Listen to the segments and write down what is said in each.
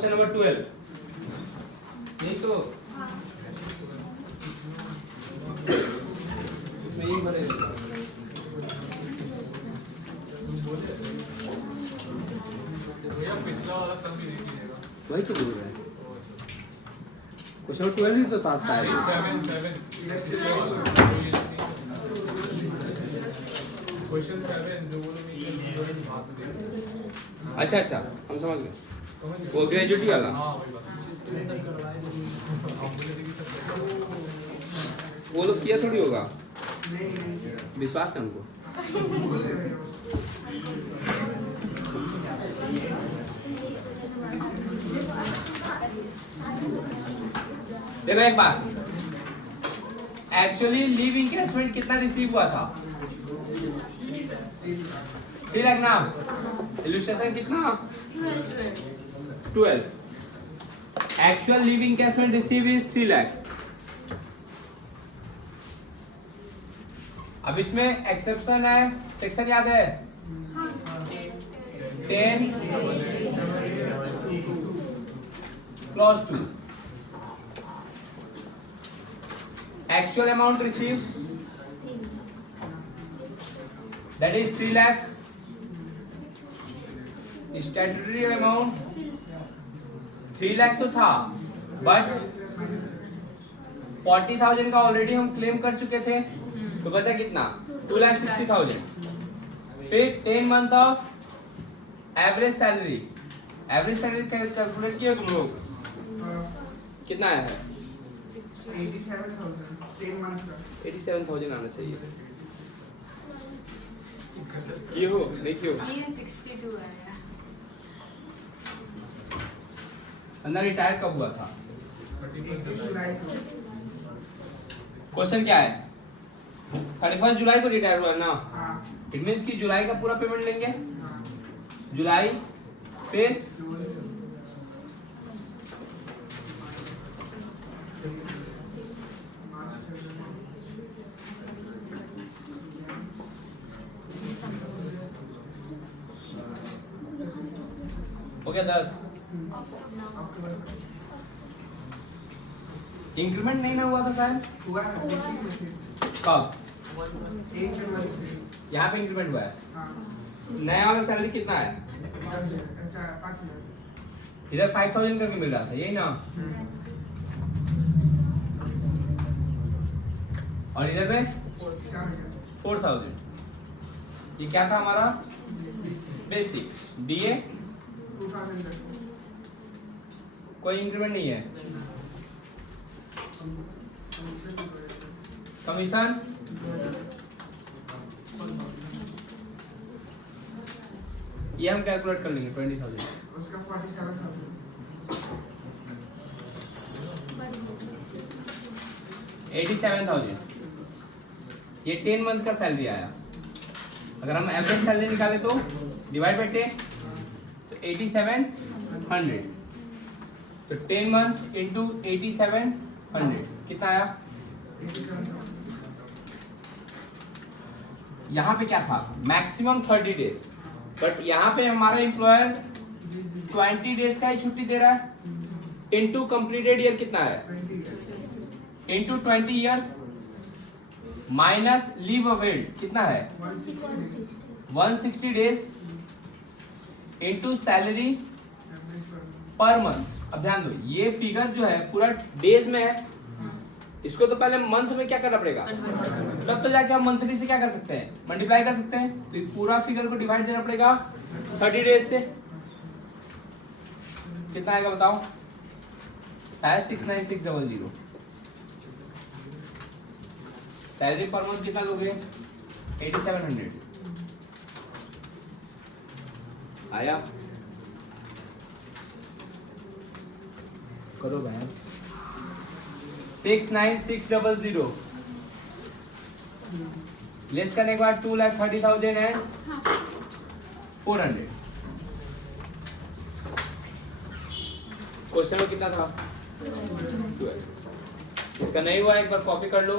Question number 12 नहीं तो इसमें यही भरेगा। पिछला वाला सब भी नहीं मिलेगा। वही तो बोल रहा है क्वेश्चन नंबर 12 ही तो था शायद। 7 क्वेश्चन 7 जो बोलो अच्छा अच्छा हम समझ गए वो ग्रेजुएटी वाला। हाँ वही बात वो लोग किया थोड़ी होगा, विश्वास है हमको। देखो एक बात, एक्चुअली लीव इंकेसमेंट कितना रिसीव हुआ था? 3 लाख ना, इलस्ट्रेशन कितना? 12। Actual leave encashment received is 3 lakh. अब इसमें एक्सेप्शन है, सेक्शन याद है? 10 clause 2। Actual amount received that is 3 lakh. Statutory amount 3 lakh तो था, बट 40,000 का ऑलरेडी हम क्लेम कर चुके थे, तो बचा कितना? 2,60,000। फिर 10 month of average salary, average salary calculate किया तुम लोग? कितना आया है? 87,000 आना चाहिए। क्यों नहीं क्यों? ये 62 है यार। अंदर रिटायर कब हुआ था? क्वेश्चन क्या है? 31 जुलाई को रिटायर हुआ ना? इट मीन्स कि जुलाई का पूरा पेमेंट लेंगे। जुलाई फिर हो गया 10। इंक्रीमेंट नहीं ना हुआ था शायद? कब? यहाँ पे इंक्रीमेंट हुआ है। नया वाला सैलरी कितना है? इधर 5,000 करके मिल रहा था, यही ना? और इधर पे 4,000। ये क्या था हमारा? Basic DA. कोई इंक्रीमेंट नहीं है। कमीशन ये हम कैलकुलेट कर लेंगे 20,000। उसका 47,000। 87,000 ये 10 मंथ का सैलरी आया। अगर हम एवरेज सैलरी निकाले तो डिवाइड बाय 10 तो 8700। तो 10 मंथ इंटू 8700 कितना आया? यहाँ पे क्या था? मैक्सिमम 30 डेज, बट यहाँ पे हमारा एम्प्लॉयर 20 डेज का ही छुट्टी दे रहा है। इंटू कंप्लीटेड ईयर कितना है? Into 20 years minus leave availed कितना है? 160 days into salary per month. अब ध्यान दो, ये फिगर जो है पूरा डेज में है, इसको तो पहले मंथ में क्या करना पड़ेगा, तब तो जाके हम मंथली से क्या कर सकते हैं, मल्टीप्लाई कर सकते हैं। तो पूरा फिगर को डिवाइड देना पड़ेगा 30 डेज से। कितना आएगा बताओ? शायद 69600। सैलरी पर मंथ कितना लोगे? 8700 आया। करो भाई 69600 लेस करने के बाद 2,30,000 एंड 400। क्वेश्चन में कितना था? 12। इसका नहीं हुआ एक बार कॉपी कर लो।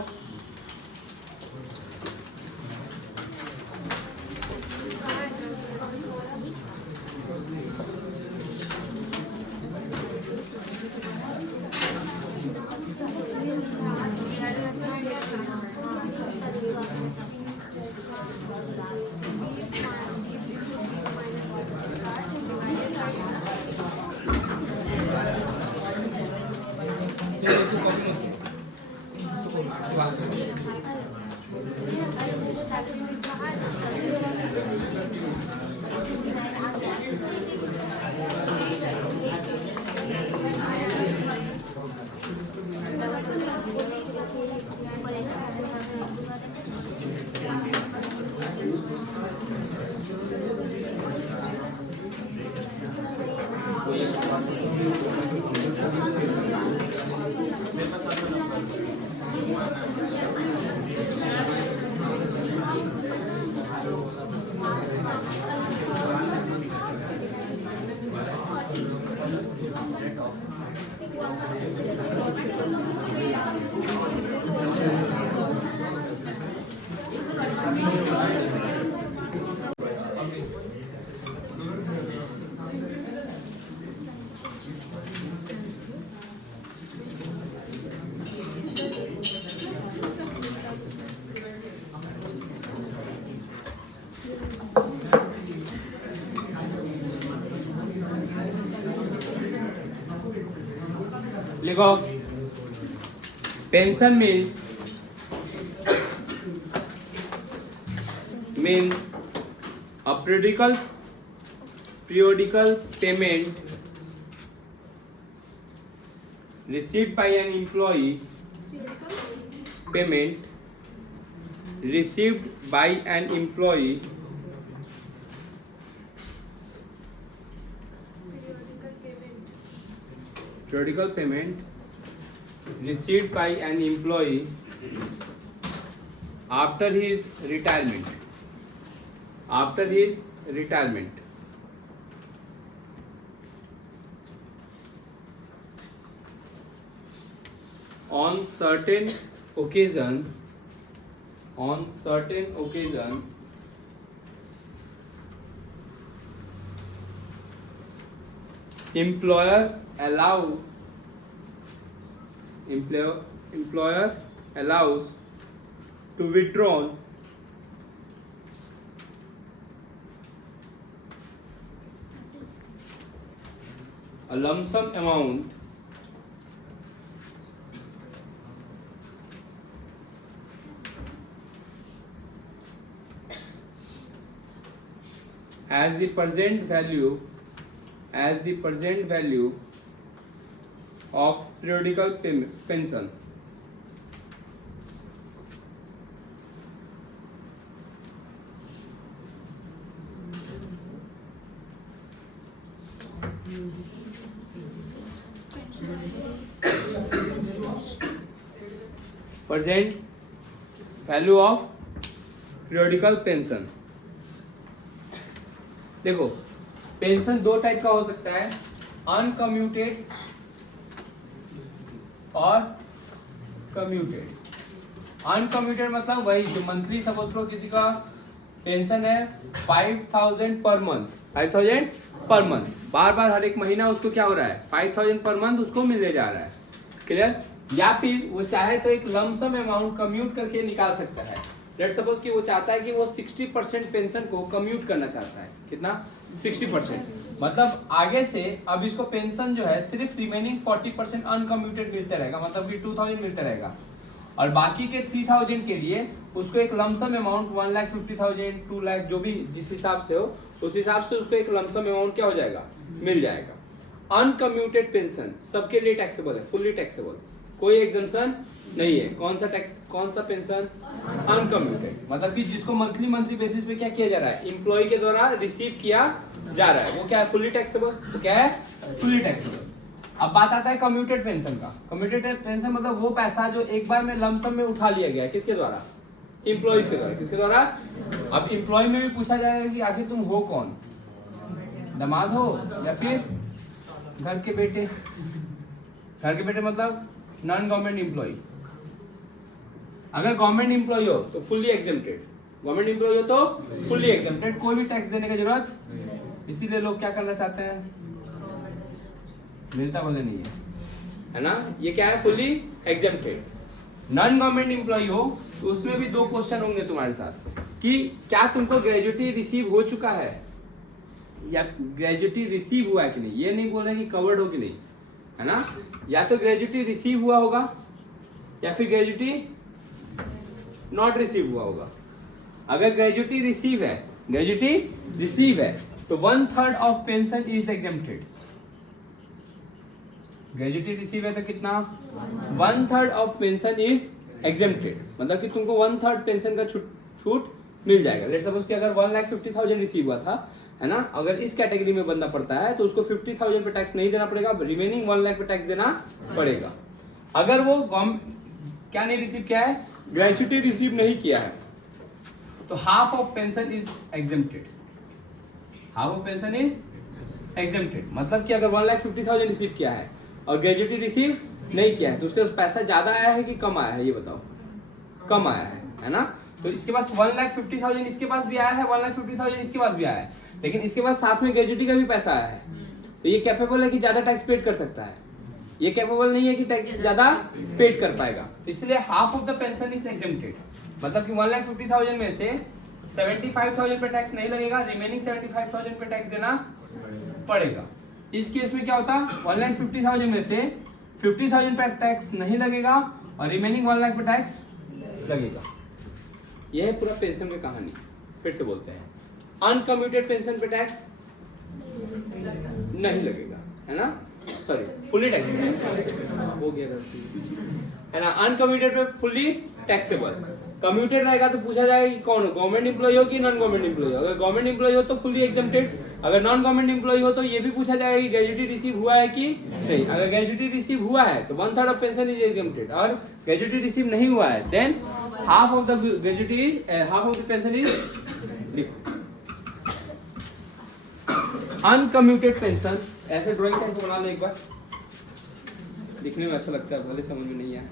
लिखो pension means a periodical payment received by an employee periodical payment received by an employee after his retirement on certain occasion employer allows to withdraw a lump sum amount as the present value of periodical pension. Present value of periodical pension. देखो pension दो type का हो सकता है, uncommuted और commuted. Uncommuted मतलब वही जो मंथली, सपोज करो किसी का पेंशन है 5000 पर मंथ, बार बार हर एक महीना उसको क्या हो रहा है 5000 पर मंथ उसको मिलने जा रहा है, क्लियर। या फिर वो चाहे तो एक लमसम अमाउंट कम्यूट करके निकाल सकता है। लेट्स सपोज कि वो चाहता है कि वो 60% पेंशन को कम्यूट करना चाहता है, कितना 60%, मतलब आगे से अब इसको पेंशन जो है सिर्फ रिमेनिंग 40% अनकम्यूटेड मिलता रहेगा, मतलब कि 2000 मिलता रहेगा, और बाकी के 3000 के लिए उसको एक लमसम अमाउंट 1,50,000 2 लाख जो भी जिस हिसाब से हो उस हिसाब से उसको एक लमसम अमाउंट क्या हो जाएगा, मिल जाएगा। अनकम्यूटेड पेंशन सबके लिए टैक्सेबल है, फुल्ली टैक्सेबल, कोई एग्जम्पशन नहीं है। कौन सा पेंशन, अनकम्यूटेड, मतलब कि जिसको मंथली बेसिस पे क्या किया जा रहा है, एम्प्लॉय के द्वारा रिसीव किया जा रहा है, वो क्या है फुल्ली टैक्सेबल, तो क्या है फुल्ली टैक्सेबल। अब बात आता है कम्यूटेड पेंशन का। कम्यूटेड पेंशन मतलब वो पैसा जो एक बार में लमसम में उठा लिया गया है, किसके द्वारा, एम्प्लॉइज के द्वारा, किसके द्वारा। अब एम्प्लॉय में भी पूछा जाएगा कि आखिर तुम हो कौन, दामाद हो या फिर घर के बेटे मतलब नॉन गवर्नमेंट एम्प्लॉय। अगर गवर्नमेंट एम्प्लॉय हो तो फुल्ली एग्जेम्प्टेड, गवर्नमेंट एम्प्लॉय हो तो फुल्ली एग्जेम्प्टेड, कोई भी टैक्स देने की जरूरत, इसीलिए लोग क्या करना चाहते हैं, मिलता मुझे नहीं है ना, ये क्या है fully exempted. Non government employ हो तो उसमें भी दो क्वेश्चन होंगे तुम्हारे साथ कि क्या तुमको ग्रेजुएटी रिसीव हो चुका है या ग्रेजुएटी रिसीव हुआ है कि नहीं, ये नहीं बोल रहे कि कवर्ड हो कि नहीं, है ना। या तो ग्रेजुएटी रिसीव हुआ होगा या फिर ग्रेजुएटी नॉट रिसीव हुआ होगा। अगर ग्रेजुएटी रिसीव है तो 1/3 of pension is exempted. Gratuity receive है तो कितना, 1/3 ऑफ पेंशन इज एग्जेम्प्टेड, मतलब कि तुमको 1/3 पेंशन का छूट मिल जाएगा। लेट्स सपोज कि अगर 1,50,000 रिसीव हुआ था, है ना, अगर इस कैटेगरी में बंदा पड़ता है तो उसको 50,000 पे टैक्स नहीं देना पड़ेगा, रिमेनिंग 1 लाख पे टैक्स देना पड़ेगा। अगर वो क्या नहीं रिसीव किया है, ग्रेजुएटी रिसीव नहीं किया है, तो half of pension is exempted, मतलब कि अगर 1,50,000 रिसीव किया है और ग्रेजुएटी रिसीव नहीं किया है तो उसके पास पैसा ज्यादा आया है कि कम आया है, ये बताओ, कम आया है ना। तो इसके पास 1,50,000 इसके पास भी आया है, 1,50,000 इसके पास भी आया है, लेकिन इसके पास साथ में ग्रेजुटी का भी पैसा आया है, तो ये कैपेबल है कि ज्यादा टैक्स पेड कर सकता है, ये कैपेबल नहीं है कि टैक्स ज्यादा पेड कर पाएगा, इसलिए half of the pension is exempted. मतलब कि 1,50,000 में से 75,000 पे टैक्स नहीं लगेगा, रिमेनिंग 75,000 पे टैक्स देना पड़ेगा। इस केस में क्या होता, 1,50,000 में से 50,000 पे टैक्स नहीं लगेगा और रिमेनिंग 1 लाख पे टैक्स लगेगा। यह है पूरा पेंशन की कहानी। फिर से बोलते हैं, अनकम्यूटेड पेंशन पे टैक्स नहीं लगेगा, है ना, सॉरी फुली टैक्सेबल हो गया है ना, अनकम्यूटेड पे फुली टैक्सेबल। कम्यूटेड रहेगा तो पूछा जाएगा कि कौन हो, गवर्नमेंट एम्प्लॉय हो कि नॉन गवर्नमेंट एम्प्लॉय हो। अगर गवर्नमेंट एम्प्लॉय हो तो फुली एग्जेम्प्टेड, अगर नॉन गवर्नमेंट एम्प्लॉय हो तो ये भी पूछा जाएगा कि ग्रेजुटी रिसीव हुआ है कि नहीं। अगर ग्रेजुटी रिसीव हुआ है तो 1/3 ऑफ पेंशन इज एग्जेम्प्टेड, और ग्रेजुटी रिसीव नहीं हुआ है than half of the gratuity, half of the pension is, uncommuted pension. ऐसे ड्राइंग टाइप बना लो एक बार, दिखने में अच्छा लगता है, भले समझ में नहीं आया,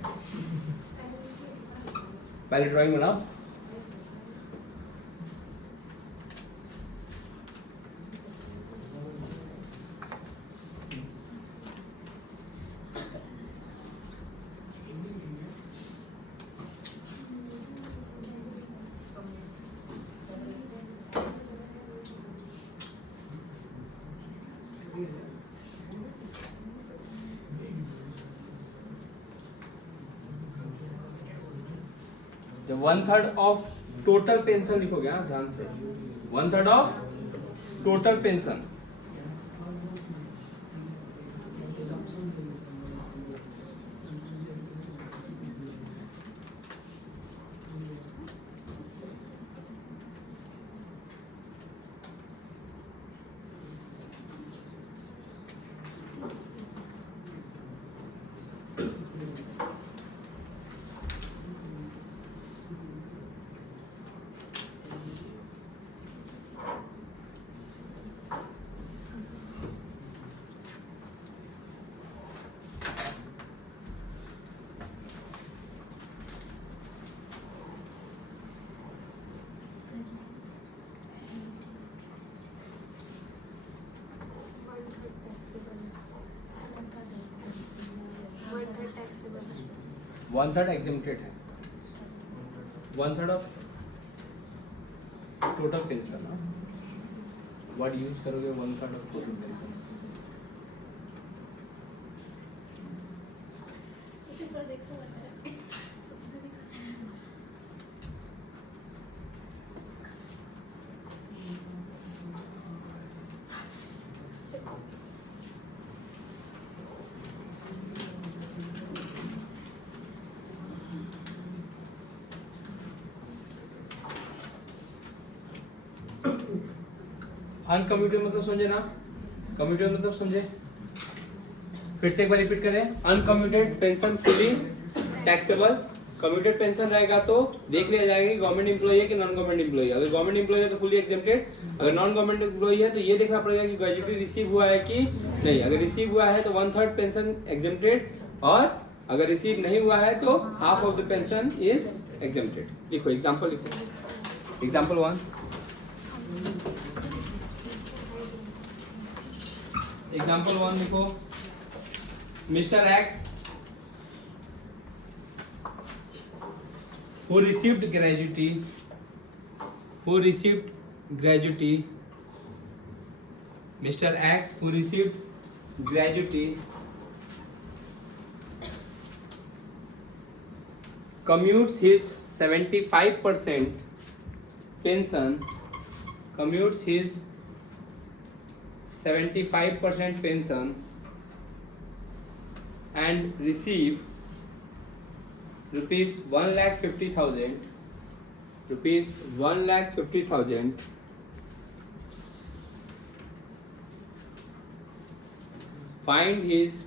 पहले ड्राइंग बनाओ। जब 1/3 ऑफ टोटल पेंशन लिखोगे ना ध्यान से, 1/3 of total pension, one third exempted है, 1/3 of total pension. Word use करोगे 1/3 ऑफ टोटल पेंशन। अनकम्यूटेड मतलब समझे ना, कम्यूटेड मतलब समझे, फिर से एक बार रिपीट करें। Uncommuted pension fully taxable, commuted pension रहेगा तो देख लिया जाएगा कि गवर्नमेंट एम्प्लॉय है कि नॉन गवर्नमेंट एम्प्लॉय है। अगर गवर्नमेंट एम्प्लॉय है तो फुली एग्जेम्प्टेड, अगर नॉन गवर्नमेंट एम्प्लॉय है तो ये देखना पड़ेगा कि ग्रेजुटी रिसीव हुआ है कि नहीं। अगर रिसीव हुआ है तो 1/3 पेंशन एग्जेम्प्टेड, और अगर रिसीव नहीं हुआ है तो half of the pension is exempted. लिखो एग्जाम्पल, लिखो एग्जाम्पल 1। एग्जाम्पल 1 लिखो, mister x who received gratuity, Mr. X who received gratuity commutes his 75% pension, commutes his 75% pension and receive rupees 1,50,000, rupees 1,50,000 find his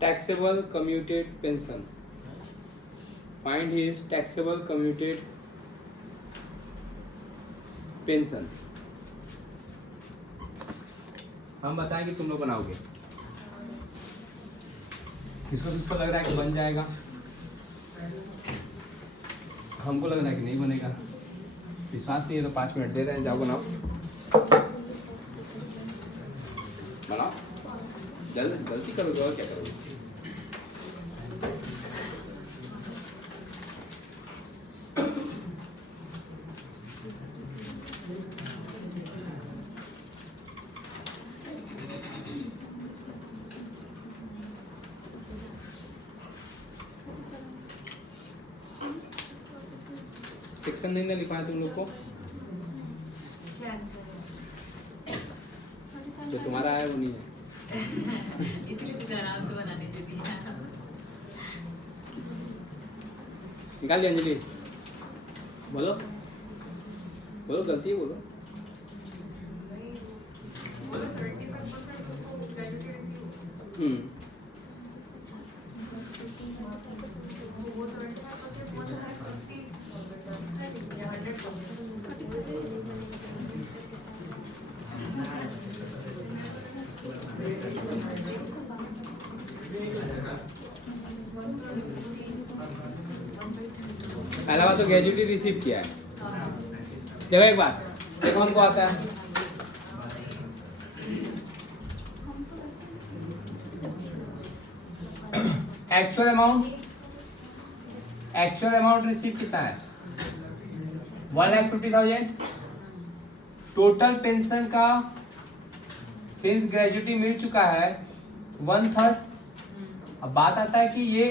taxable commuted pension, find his taxable commuted pension। हम बताएंगे, तुम लोग बनाओगे, किसको लग रहा है कि बन जाएगा। हमको लग रहा है कि नहीं बनेगा, विश्वास नहीं है तो 5 मिनट दे रहे हैं, जाओ बनाओ बनाओ, जल्दी करोगे और क्या करोगे। सेक्शन नहीं ना लिखवाया तुम लोग को, क्या आंसर जो तुम्हारा है वो नहीं है। है? इसलिए तुमने आराम से बनाने दे दिया। निकाल लिया अंजलि, बोलो बोलो, गलती है बोलो। हम्म पहला बात तो ग्रेजुएटी रिसीव किया है। देखो एक बात, देखो हमको आता है एक्चुअल अमाउंट रिसीव कितना है 1,50,000। टोटल पेंशन का सिंस ग्रेजुएटी मिल चुका है 1/3। अब बात आता है कि ये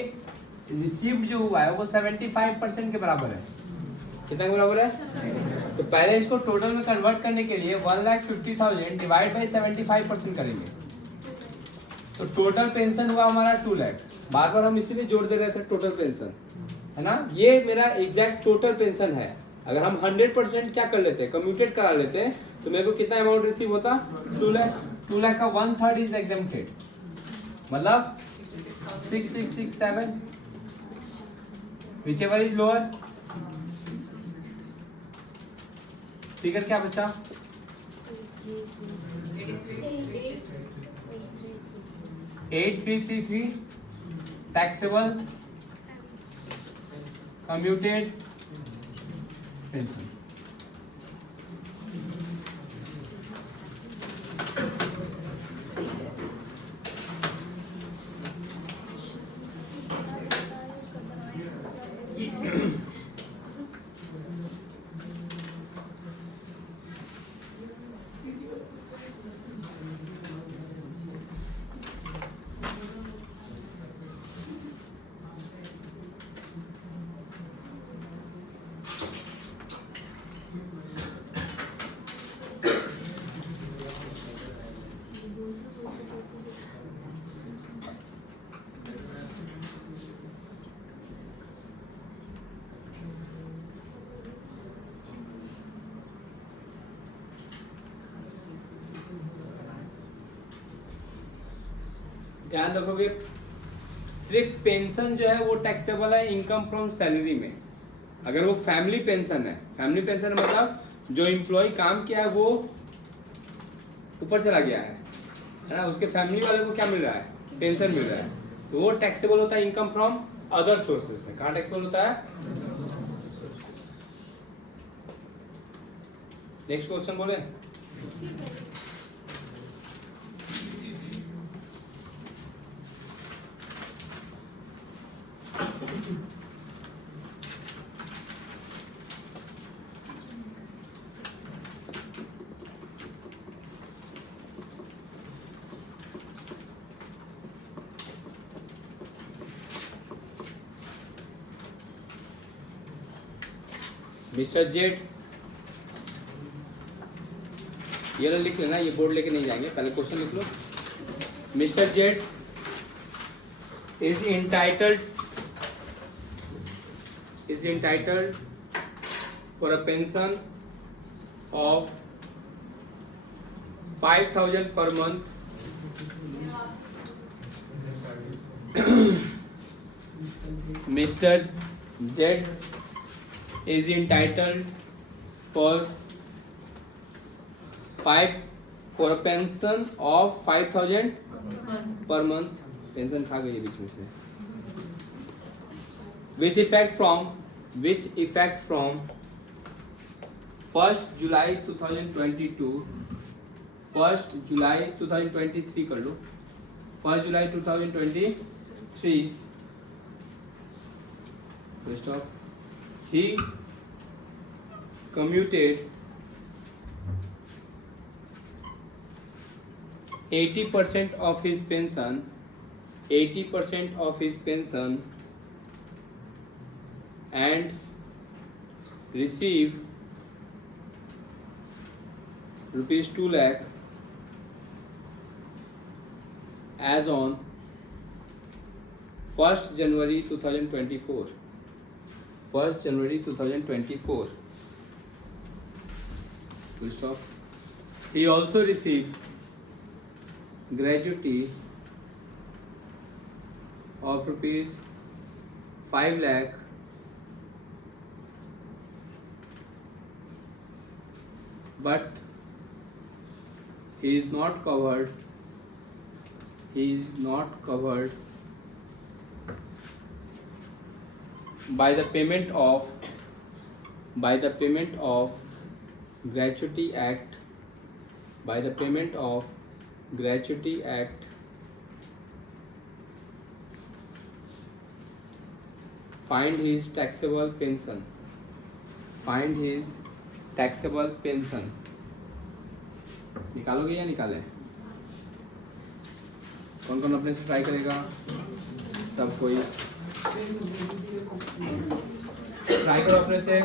रिसीव्ड जो हुआ है वो 75% के बराबर है। कितना के बराबर है? तो पहले इसको टोटल में कन्वर्ट करने के लिए 1,50,000 डिवाइड बाई 75% करेंगे, तो टोटल पेंशन हुआ हमारा 2 लाख। बार बार हम इसीलिए जोड़ दे रहे थे टोटल पेंशन, है ना। ये मेरा एग्जैक्ट टोटल पेंशन है। अगर हम 100% क्या कर लेते, कम्यूटेट करा लेते, तो मेरे को कितना अमाउंट रिसीव होता 2 लाख। 2 लाख का 1/3 इज एग्जेम्प्टेड, मतलब 6667, whichever is lower। फिगर क्या बचा 8333 टैक्सेबल कम्यूटेड पेंशन। ध्यान रखोगे सिर्फ पेंशन जो है वो टैक्सेबल है इनकम फ्रॉम सैलरी में। अगर वो फैमिली पेंशन है, फैमिली पेंशन मतलब जो एम्प्लॉय काम किया है वो ऊपर चला गया है ना, उसके फैमिली वाले को क्या मिल रहा है, पेंशन मिल रहा है, तो वो टैक्सेबल होता है इनकम फ्रॉम अदर सोर्सेज में। कहाँ टैक्सेबल होता है? नेक्स्ट क्वेश्चन बोले। मिस्टर जेड, ये लिख लेना, ये बोर्ड लेके नहीं जाएंगे, पहले क्वेश्चन लिख लो। Mister Z is entitled for a pension of 5,000 per month Mr. Z is entitled for a pension of 5,000 per month। Pension खा गई बीच में से। With effect from with effect from 1st July 2022, 1st July 2023 कर लो, 1st July 2023 stop, he commuted 80% of his pension, 80% of his pension and receive rupees 2 lakh as on 1st January 2024. 1st January 2024. Full stop. He also received gratuity of rupees 5 lakh but he is not covered by the payment of gratuity act find his taxable pension निकालोगे या निकाले? कौन कौन अपने से try करेगा? सब कोई ट्राई करो अपने से।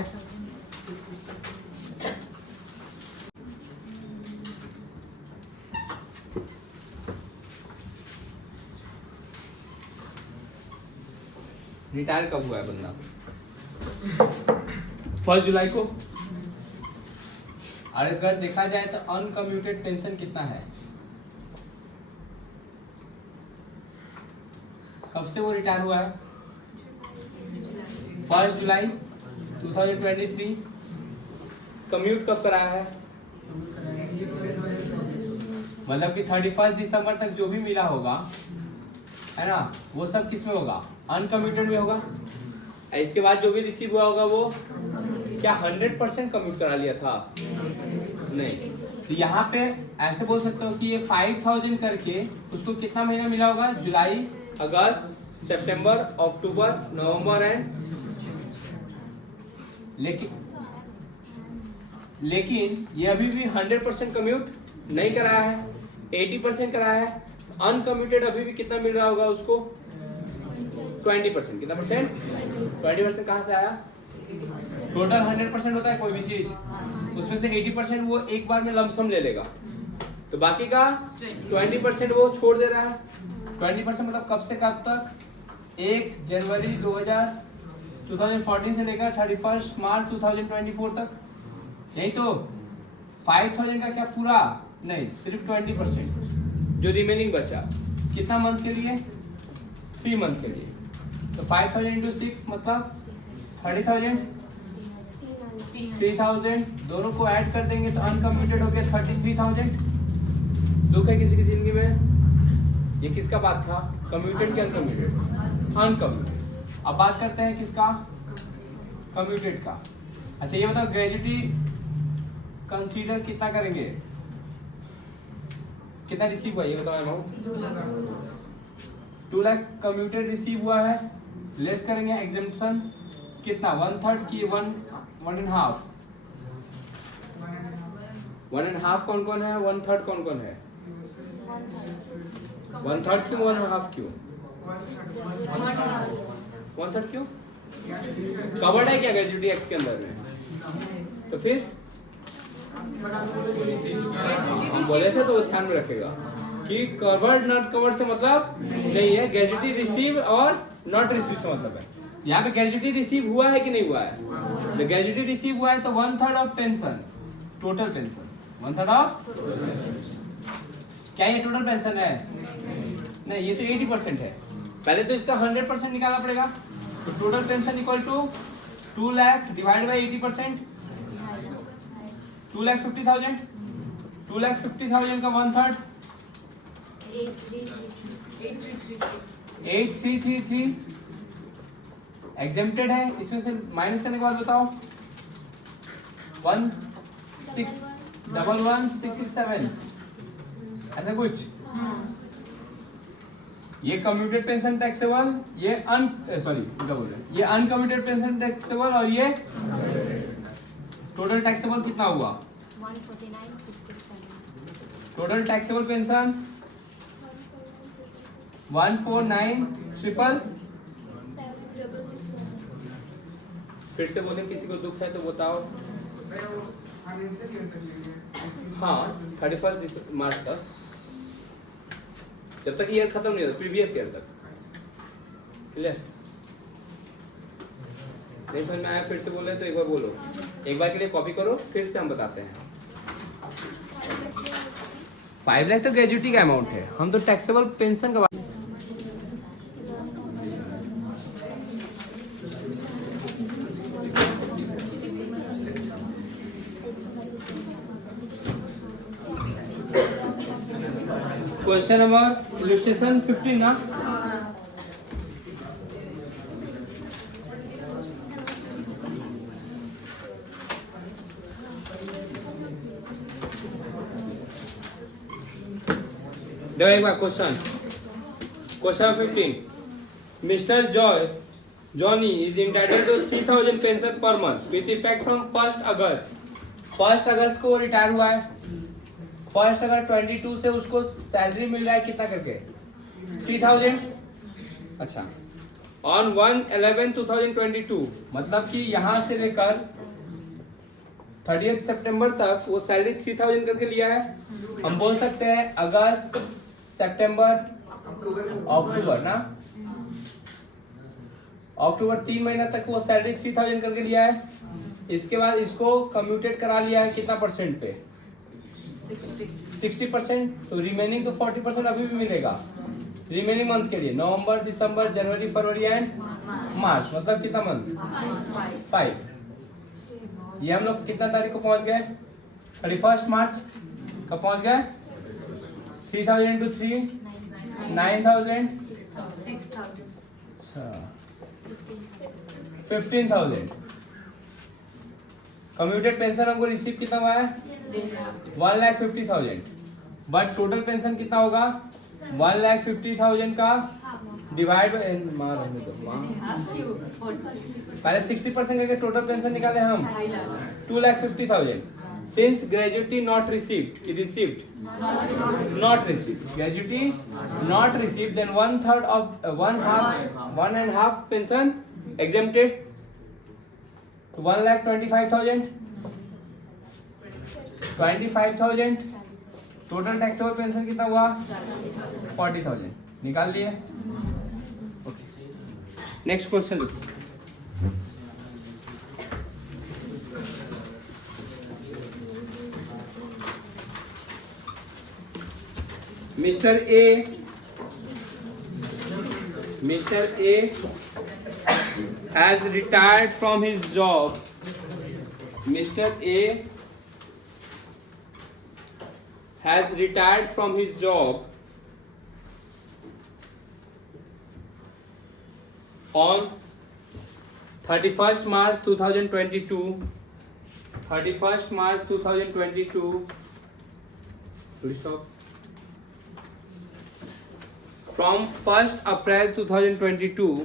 रिटायर कब हुआ है बंदा? 1 जुलाई को। और अगर देखा जाए तो अनकम्यूटेड पेंशन कितना है? कब से वो रिटायर हुआ है? 1 जुलाई 2023। कम्यूट कब कराया है? मतलब कि 31 दिसंबर तक जो भी मिला होगा, है ना, वो सब किस में होगा? अनकम्यूटेड में होगा। इसके बाद जो भी रिसीव हुआ होगा वो क्या 100% कम्यूट करा लिया था? नहीं। तो यहाँ पे ऐसे बोल सकते हो कि ये 5000 करके उसको कितना महीना मिला होगा? जुलाई, अगस्त, सितंबर, अक्टूबर, नवंबर एंड लेकिन ये अभी भी 100% कम्यूट नहीं कराया है, 80% कराया है। अनकम्यूटेड अभी भी कितना मिल रहा होगा उसको? 20%। कितना परसेंट? 20% कहाँ से आया? टोटल 100% होता है कोई भी चीज, उसमें से 80% वो एक बार में लमसम ले लेगा, तो बाकी का 20% वो छोड़ दे रहा है। 20% मतलब कब से कब तक? 1 जनवरी 2014 से लेकर 31 मार्च 2024 तक। यही तो 5000 का क्या पूरा नहीं, सिर्फ 20% जो रिमेनिंग बचा। कितना मंथ के लिए? 3 मंथ के लिए। तो 5000 into 6 मतलब 30,000, 3000 दोनों को ऐड कर देंगे तो अनकम्यूटेड हो गया 33,000। दुख है किसी की जिंदगी में? ये किसका बात था? कम्यूटेड के अनकम्यूटेड? अनकम्यूटेड। अब बात करते हैं किसका? कम्यूटेड का। अच्छा ये बताओ ग्रेजुटी कंसीडर कितना करेंगे? कितना रिसीव हुआ ये बताओ अमाउंट? 2 लाख कम्यूटेड रिसीव हुआ है, लेस करेंगे एग्जेम्पशन कितना? 1/3 की 1.5। 1.5 कौन कौन है? 1/3 कौन कौन है? 1/3 क्यों? 1.5 क्यों? 1/3 क्यों? कवर्ड है क्या ग्रेजुटी एक्ट के अंदर में? तो फिर हम बोले थे तो वो ध्यान में रखेगा कि कवर्ड नॉट कवर्ड से मतलब नहीं है, ग्रेजुटी रिसीव और नॉट रिसीव से मतलब है। यहाँ पे ग्रेजुटी रिसीव हुआ है कि नहीं हुआ है? तो ग्रेजुटी रिसीव हुआ है तो 1/3 of pension, total pension 1/3 of. क्या ये टोटल पेंशन है? नहीं, ये तो 80% है। पहले तो इसका 100% निकालना पड़ेगा। तो total pension equal to 2 lakh divide by 80%, 2,50,000। 2,50,000 का 1/3 8333 एग्जेम्प्टेड है, इसमें से माइनस करने के बाद बताओ 1611667 ऐसा कुछ। ये कम्यूटेड पेंशन टैक्सेबल, ये सॉरी क्या बोल रहे हैं, ये अनकम्यूटेड पेंशन टैक्सेबल और ये टोटल टैक्सेबल कितना हुआ? 149,667 टोटल टैक्सेबल पेंशन 149,667। फिर से बोले किसी को दुख है तो बताओ। हाँ 31 मार्च तक, जब तक ईयर खत्म नहीं होता, प्रीवियस ईयर तक। क्लियर? नहीं समझ में आया? फिर से बोले तो एक बार बोलो, एक बार के लिए कॉपी करो, फिर से हम बताते हैं। 5 लाख तो ग्रेजुएटी का अमाउंट है, हम तो टैक्सेबल पेंशन का क्वेश्चन नंबर इलस्ट्रेशन 15 ना। देखो एक बार question 15। Mister Johnny is entitled to 3000 pension per month with effect from 1 August. 1 अगस्त को रिटायर हुआ है, 1 अगस्त 22 से उसको सैलरी मिल रहा है कितना करके? 3000। अच्छा, ऑन 1/11/2022 मतलब कि यहाँ से लेकर 30 सितंबर तक वो सैलरी 3000 करके लिया है। हम बोल सकते हैं अगस्त सितंबर अक्टूबर ना, अक्टूबर 3 महीना तक वो सैलरी 3000 करके लिया है। इसके बाद इसको कम्यूटेट करा लिया है कितना परसेंट पे? 60%। तो रिमेनिंग तो 40% अभी भी मिलेगा रिमेनिंग मंथ के लिए, नवंबर, दिसंबर, जनवरी, फरवरी एंड मार्च, मतलब कितना मंथ? 5। ये हम लोग कितना तारीख को पहुंच गए? 31 मार्च कब पहुंच गए? 3000 into 3 9,000, 15,000। कम्यूटेड पेंशन हमको रिसीव कितना हुआ है? 1,50,000। बट टोटल पेंशन कितना होगा? 1,50,000 का डिवाइड पहले 60% करके टोटल पेंशन निकाले हम 2,50,000। Since gratuity not received gratuity not received then 1/3 of 1.5 pension exempted, 1,25,000 total taxable pension कितना हुआ? 40,000 निकाल लिए। ओके, नेक्स्ट क्वेश्चन लिखो। Mr. A has retired from his job. Mr. A has retired from his job on 31st March 2022. 31st March 2022. Full stop. From 1st April 2022,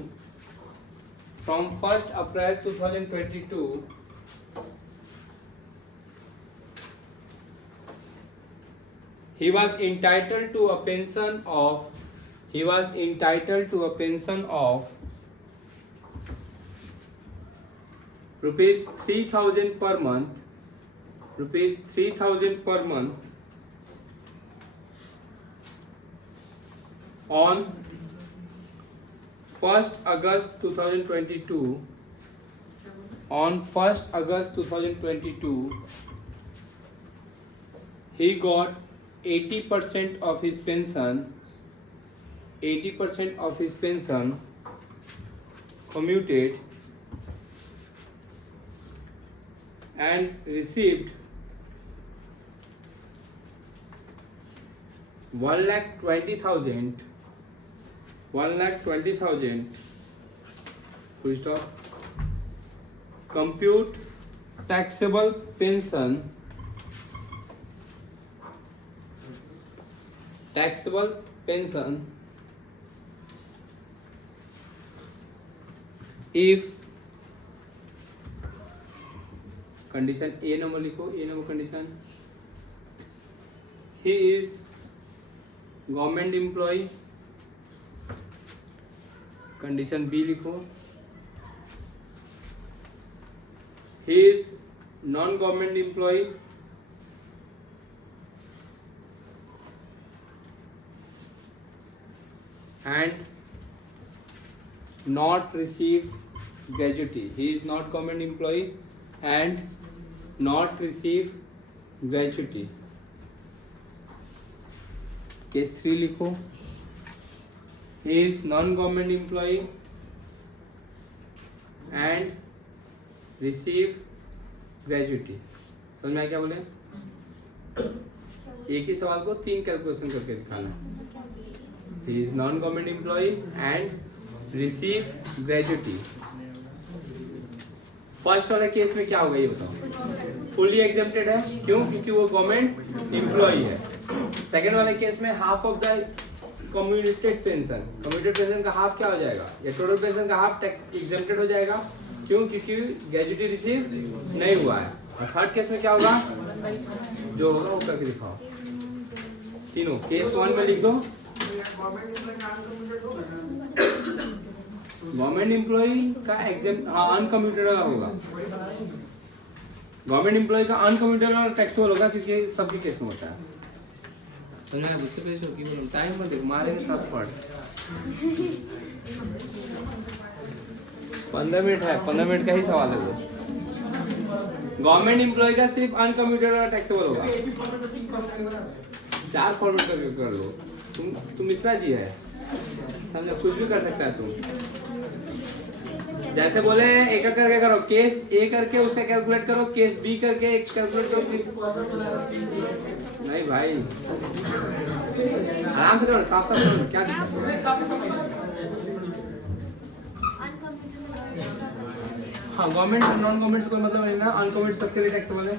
he was entitled to a pension of rupees 3,000 per month on 1st August 2022. On 1st August 2022, he got 80% of his pension commuted and received 1,20,000 full stop. Compute taxable pension, taxable pension if condition A number लिखो, A number condition, he is government employ. Condition B लिखो, he is non-government employee and not received gratuity. He is not government employee and not receive gratuity. Case 3 लिखो, he is non-government employee and receive gratuity. समझ में आया क्या बोले? एक ही सवाल को 3 कैलकुलेशन करके दिखाना है। He is non government employ and receive gratuity. First वाले केस में क्या होगा ये बताओ? फुल्ली एग्जेम्प्टेड है, क्यों? क्योंकि वो गवर्नमेंट एम्प्लॉय है। सेकेंड वाले केस में half of the commuted pension, commuted pension का हाफ क्या हो जाएगा, या टोटल पेंशन का हाफ टैक्स एग्जेम्प्टेड हो जाएगा, क्यों? क्योंकि ग्रेजुटी रिसीव नहीं हुआ है। और थर्ड केस में क्या होगा? जो होगा वो करके दिखाओ। तीनों केस 1 में लिख दो, गवर्नमेंट एम्प्लॉय का एग्जाम अनकम्यूटेड होगा, गवर्नमेंट एम्प्लॉय का अनकम्यूटेड और टैक्सेबल होगा, क्योंकि सबके केस में होता है। समझ में? दूसरे पेज हो कि टाइम मत देख, मारेंगे तब पढ़। 15 मिनट है, 15 मिनट का ही सवाल है वो। गवर्नमेंट एम्प्लॉय का सिर्फ अनकम्यूटेड और टैक्सेबल होगा। 4 फॉर्मेट करके कर लो। तुम मिश्रा जी है, समझो, कुछ भी कर सकता है तुम। जैसे बोले एक एक करके करो, केस ए करके उसका कैलकुलेट करो, केस बी करके एक कैलकुलेट करो, केस नहीं भाई, आराम से करो, साफ साफ करो। क्या हाँ, गवर्नमेंट नॉन गवर्नमेंट से कोई मतलब नहीं ना, अनकम्यूटेड सबके लिए टैक्सेबल है।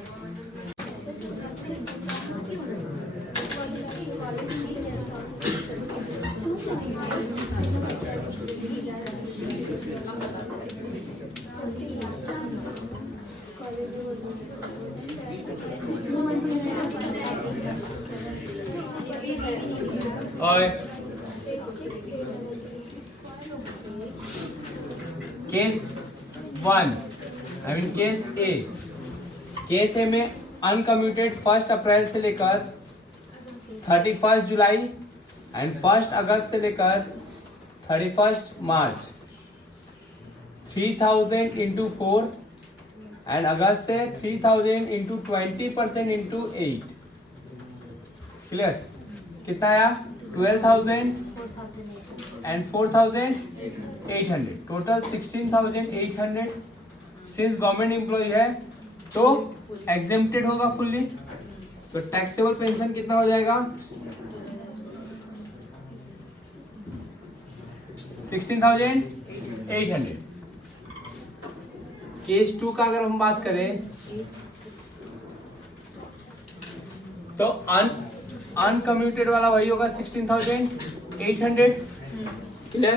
और case 1 I mean case A, case A में अनकम्यूटेड 1 अप्रैल से लेकर 31 जुलाई एंड 1 अगस्त से लेकर 31 मार्च 3000 इंटू 4 एंड अगस्त से 3000 इंटू 20% इंटू 8। क्लियर? कितना आया? 12,000 and 4,800, total 16,800। Since government employ है तो एग्जेम्प्टेड होगा फुल्ली, तो टैक्सेबल पेंशन कितना हो जाएगा? 16,800। केस 2 का अगर हम बात करें तो अनकम्यूटेड वाला वही होगा 16,800। क्लियर?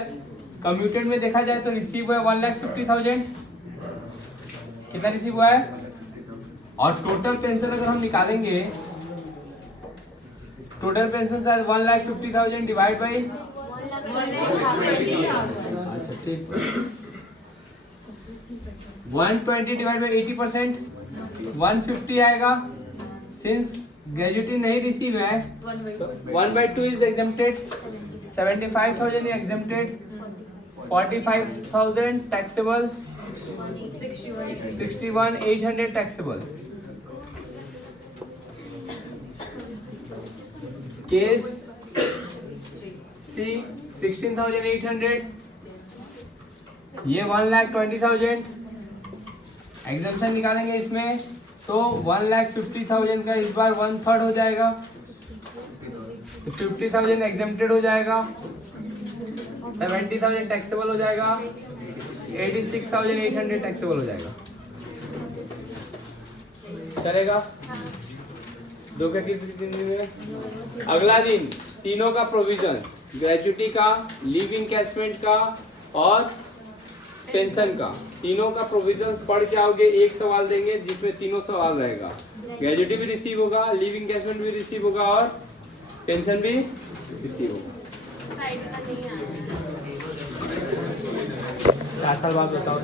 कम्यूटेड में देखा जाए तो रिसीव हुआ 1,50,000। कितना रिसीव हुआ है? और टोटल पेंशन अगर हम निकालेंगे, टोटल पेंशन शायद 1,50,000 डिवाइड बाई, अच्छा ठीक, 120 डिवाइड बाई 80%, 150 आएगा। सिंस ग्रेजुएटी नहीं रिसीव है तो 1/2 is exempted, 75,000 exempted, 45,000 taxable, 61,800 taxable. Case C 16,800, ये 1,20,000। एग्जाम्पशन निकालेंगे इसमें तो 1,50,000 का इस बार 1/3 हो जाएगा, तो 50,000 एग्जेम्प्टेड हो जाएगा, 70,000 टैक्सेबल हो जाएगा, 86,800 टैक्सेबल हो जाएगा। चलेगा? दो का किस दिन में? अगला दिन तीनों का प्रोविजन, ग्रेजुटी का, लीव इनकैशमेंट का और पेंशन का, तीनों का प्रोविजन पढ़ के आओगे। एक सवाल देंगे जिसमें तीनों सवाल रहेगा। ग्रेजुटी भी रिसीव होगा, लीव इनकैशमेंट भी रिसीव होगा और पेंशन भी रिसीव होगा। 4 साल बाद बताओ।